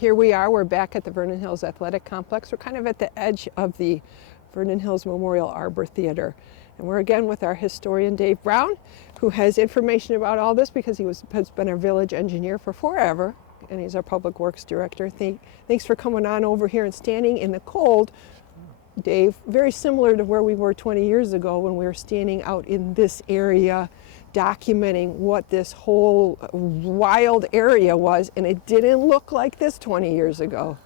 here we are, we're back at the Vernon Hills Athletic Complex. We're kind of at the edge of the Vernon Hills Memorial Arbor Theater. And we're again with our historian Dave Brown, who has information about all this because he has been our village engineer for forever, and he's our public works director. Thanks for coming on over here and standing in the cold, Dave. Very similar to where we were 20 years ago when we were standing out in this area documenting what this whole wild area was, and it didn't look like this 20 years ago.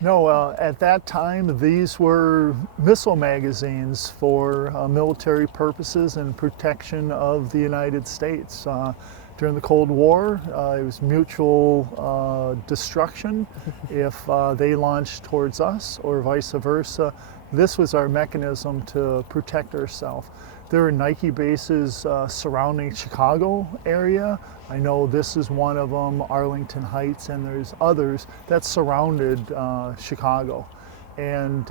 No, at that time these were missile magazines for military purposes and protection of the United States. During the Cold War, it was mutual destruction if they launched towards us or vice versa. This was our mechanism to protect ourselves. There are Nike bases surrounding Chicago area. I know this is one of them, Arlington Heights, and there's others that surrounded Chicago. And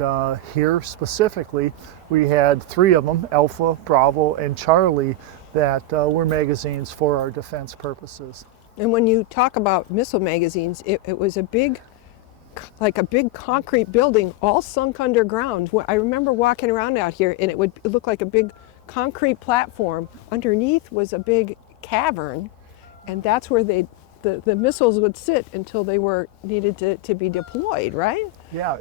here specifically, we had 3 of them, Alpha, Bravo, and Charlie, that were magazines for our defense purposes. And when you talk about missile magazines, it was a big concrete building, all sunk underground. I remember walking around out here, and it would look like a big concrete platform. Underneath was a big cavern, and that's where the missiles would sit until they were needed to be deployed, right? Yeah,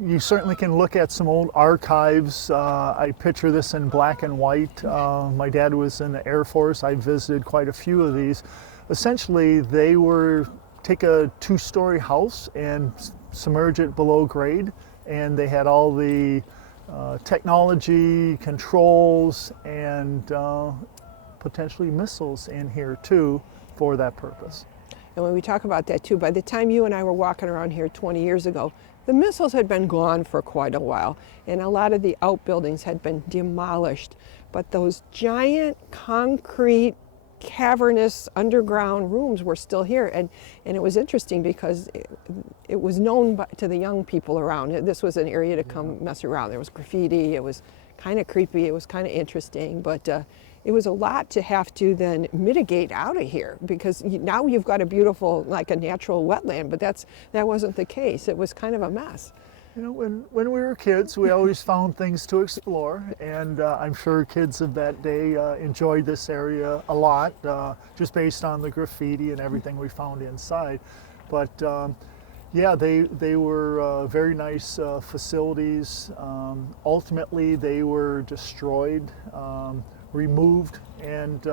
you certainly can look at some old archives. I picture this in black and white. My dad was in the Air Force. I visited quite a few of these. Essentially, they were take a 2-story house and submerge it below grade, and they had all the technology, controls, and potentially missiles in here too for that purpose. And when we talk about that too, by the time you and I were walking around here 20 years ago, the missiles had been gone for quite a while, and a lot of the outbuildings had been demolished. But those giant concrete cavernous underground rooms were still here, and it was interesting because it was known to the young people around. This was an area to come mess around. There was graffiti, it was kind of creepy, it was kind of interesting, but it was a lot to have to then mitigate out of here, because now you've got a beautiful, like a natural wetland, but that wasn't the case. It was kind of a mess. You know, when we were kids, we always found things to explore, and I'm sure kids of that day enjoyed this area a lot, just based on the graffiti and everything we found inside. But yeah, they were very nice facilities. Ultimately, they were destroyed, removed, and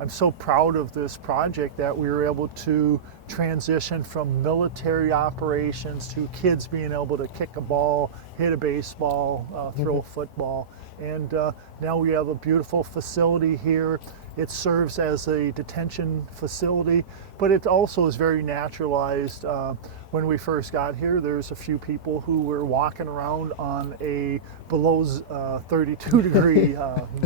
I'm so proud of this project that we were able to transition from military operations to kids being able to kick a ball, hit a baseball, throw a football. And now we have a beautiful facility here. It serves as a detention facility, but it also is very naturalized. When we first got here, there's a few people who were walking around on a below 32 degree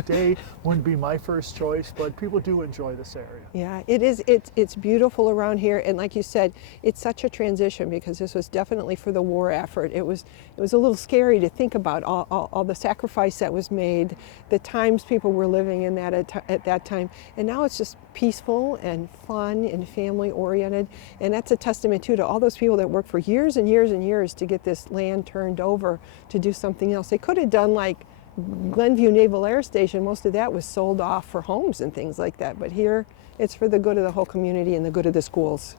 day. Wouldn't be my first choice, but people do enjoy this area. Yeah, it is. It's beautiful around here, and like you said, it's such a transition because this was definitely for the war effort. It was a little scary to think about all the sacrifice that was made, the times people were living in that at that time, and now it's just peaceful and fun and family oriented, and that's a testament too to all those people that worked for years and years and years to get this land turned over to do something else. They could have done like Glenview Naval Air Station. Most of that was sold off for homes and things like that, but here it's for the good of the whole community and the good of the schools.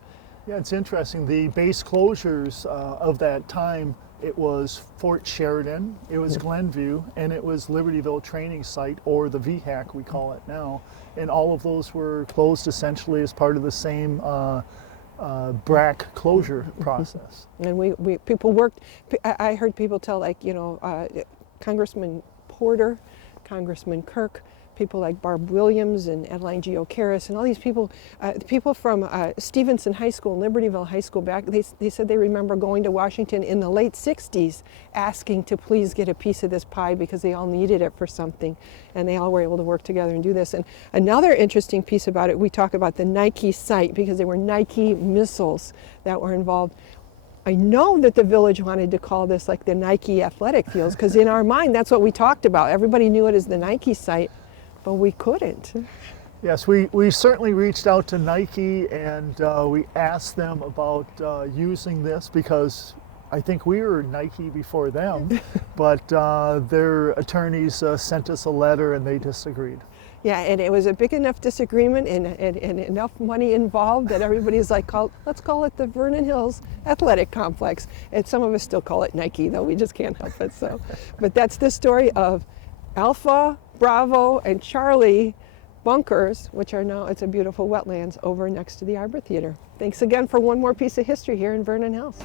Yeah, it's interesting. The base closures of that time, it was Fort Sheridan, it was Glenview, and it was Libertyville Training Site, or the VHAC we call it now. And all of those were closed essentially as part of the same BRAC closure process. And we people worked. I heard people tell, like, you know, Congressman Porter, Congressman Kirk, people like Barb Williams and Adeline Geocaris, and all these people, people from Stevenson High School and Libertyville High School back, they said they remember going to Washington in the late 60s asking to please get a piece of this pie because they all needed it for something, and they all were able to work together and do this. And another interesting piece about it, we talk about the Nike site because there were Nike missiles that were involved. I know that the village wanted to call this like the Nike athletic fields because in our mind that's what we talked about. Everybody knew it as the Nike site, but we couldn't. Yes, we certainly reached out to Nike and we asked them about using this because I think we were Nike before them, but their attorneys sent us a letter and they disagreed. Yeah, and it was a big enough disagreement and enough money involved that everybody's like, let's call it the Vernon Hills Athletic Complex. And some of us still call it Nike, though we just can't help it. So, but that's the story of Alpha, Bravo, and Charlie bunkers, which are now, it's a beautiful wetlands over next to the Arbor Theater. Thanks again for one more piece of history here in Vernon Hills.